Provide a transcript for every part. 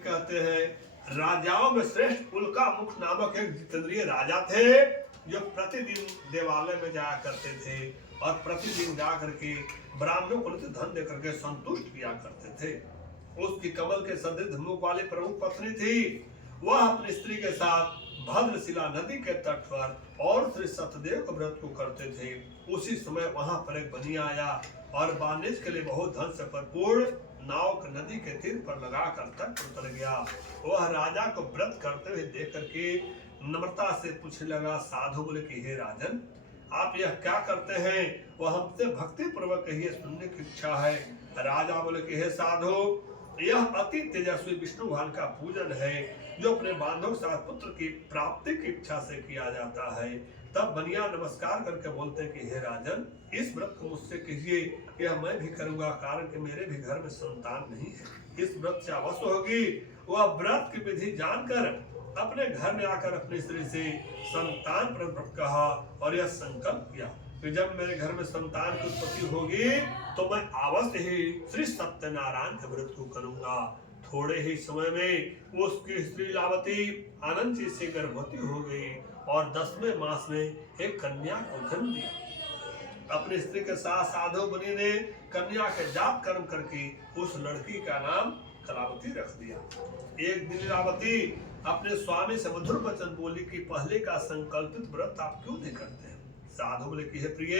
कहते हैं, राजाओं में श्रेष्ठ उल्का मुख नामक एक जितेंद्रिय राजा थे, जो प्रतिदिन देवालय में जाया करते थे और प्रतिदिन जा करके ब्राह्मणों को नित्य धन देकर के संतुष्ट किया करते थे। उसकी कमल के सदृढ़ मुख वाली प्रमुख पत्नी थी। वह अपनी स्त्री के साथ भद्रशिला नदी के तट पर और श्री सत्यदेव के व्रत को करते थे। उसी समय वहां पर एक बनिया आया और वाणिज्य के लिए बहुत धन से भरपूर नाव नदी के तीर पर लगाकर तट पर उतर गया। वह राजा को व्रत करते हुए देख करके नम्रता से पूछने लगा। साधु बोले कि हे राजन, आप यह क्या करते हैं? वह हमसे भक्ति पूर्वक कहिए, सुनने की इच्छा है। राजा बोले कि हे साधु, यह अति तेजस्वी विष्णु भगवान का पूजन है, जो अपने बांधव के साथ पुत्र की प्राप्ति की इच्छा से किया जाता है। तब बनिया नमस्कार करके बोलते हैं कि हे राजन, इस व्रत को मुझसे कीजिए, यह मैं भी करूंगा, कारण कि मेरे भी घर में संतान नहीं है। इस व्रत से अवश्य होगी। वह व्रत की विधि जानकर अपने घर में आकर अपनी स्त्री से संतान पर व्रत कहा और यह संकल्प किया कि जब मेरे घर में संतान की उत्पत्ति होगी तो मैं अवश्य ही श्री सत्यनारायण के व्रत को करूंगा। थोड़े ही समय में उसकी स्त्री लीलावती आनंद जी से गर्भवती हो गई और 10वें मास में एक कन्या को जन्म दिया। अपनी स्त्री के साथ साधु मुनि ने कन्या के जाप कर्म करके उस लड़की का नाम कलावती रख दिया। एक दिन लीलावती अपने स्वामी से मधुर वचन बोली कि पहले का संकल्पित व्रत आप क्यों नहीं करते हैं? साधु बोले कि हे प्रिय,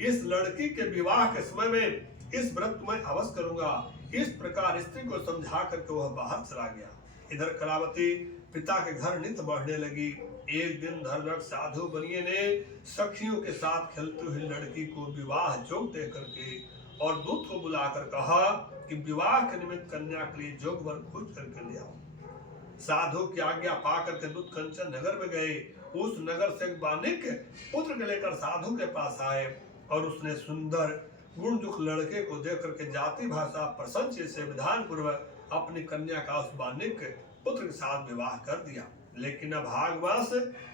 इस लड़की के विवाह के समय में इस व्रत को मैं अवश्य करूंगा। इस प्रकार स्त्री को समझा करके वह बाहर चला गया। इधर कलावती पिता के घर नित्य बढ़ने लगी। एक दिन धर्मरत साधु बनिए ने सखियों के साथ खेलते हुए लड़की को विवाह जोग दे करके और दूत को बुलाकर कहा कि विवाह के निमित्त कन्या के लिए जोग वर खोज करके ले आओ। साधु की आज्ञा पा करके दूत कंचन नगर में गए। उस नगर से एक वाणिक पुत्र के लेकर साधु के पास आए और उसने सुंदर गुणयुक्त लड़के को देख करके जाति भाषा प्रसन्न से विधान पूर्वक अपनी कन्या का उस वाणिक पुत्र के साथ विवाह कर दिया। लेकिन अभाग्यवश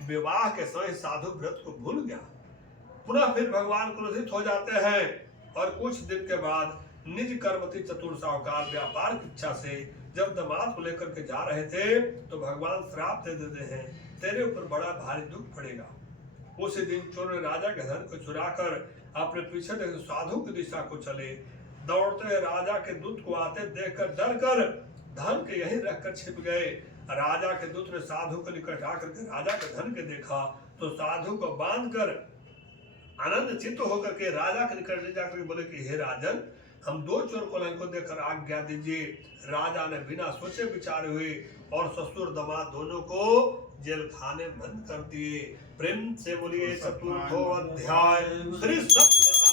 विवाह के समय साधु व्रत को भूल गया। पुनः फिर भगवान क्रोधित हो जाते हैं और कुछ दिन के बाद निज कर्मती चतुर साहूकार व्यापार की इच्छा से जब दामाद को लेकर के जा रहे थे तो भगवान श्राप दे देते हैं, तेरे ऊपर बड़ा भारी दुख पड़ेगा। उसी दिन चोर ने राजा के धन को चुराकर अपने पीछे देख साधु की दिशा को चले। दौड़ते राजा के दूत को आते देखकर डर कर धन के यहीं रखकर छिप गए। राजा के दूत ने साधु के निकट आकर के राजा के धन के देखा तो साधु को बांध कर आनंद चित्त होकर के राजा के निकट ले जाकर बोले कि हे राजन, हम 2 चोर को देकर आज्ञा दीजिए। राजा ने बिना सोचे विचारे हुए और ससुर दामाद दोनों को जेल खाने बंद कर दिए। प्रेम से बोलिए चतुर्थो अध्याय श्री सत्य